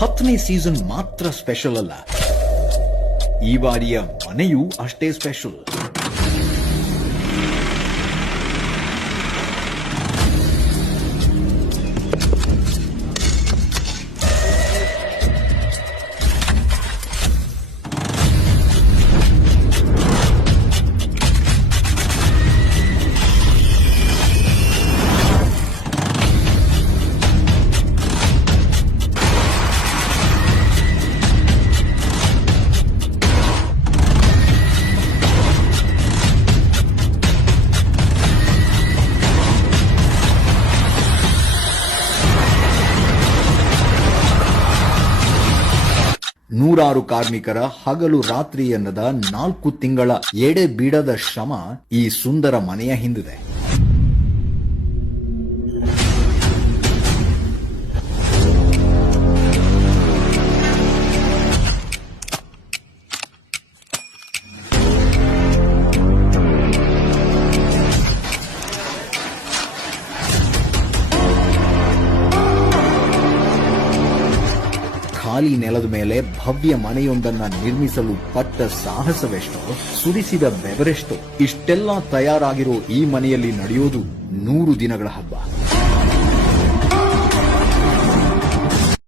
10ನೇ season ಮಾತ್ರ special ಅಲ್ಲ, ಈ ಬಾರಿಯ ಮನೆಯೂ ಅಷ್ಟೇ ಸ್ಪೆಷಲ್. ನೂರಾರು ಕಾರ್ಮಿಕರ ಹಗಲು ರಾತ್ರಿ ಎನ್ನದ 4 ತಿಂಗಳ ಎಡೆ ಬಿಡದ ಶ್ರಮ ಈ ಸುಂದರ ಮನೆಯ ಹಿಂದಿದೆ. ಖಾಲಿ ನೆಲದ ಮೇಲೆ ಭವ್ಯ ಮನೆಯೊಂದನ್ನ ನಿರ್ಮಿಸಲು ಪಟ್ಟ ಸಾಹಸವೆಷ್ಟೋ, ಸುರಿಸಿದ ಬೆವರೆಷ್ಟೋ. ಇಷ್ಟೆಲ್ಲ ತಯಾರಾಗಿರೋ ಈ ಮನೆಯಲ್ಲಿ ನಡೆಯೋದು 100 ದಿನಗಳ ಹಬ್ಬ.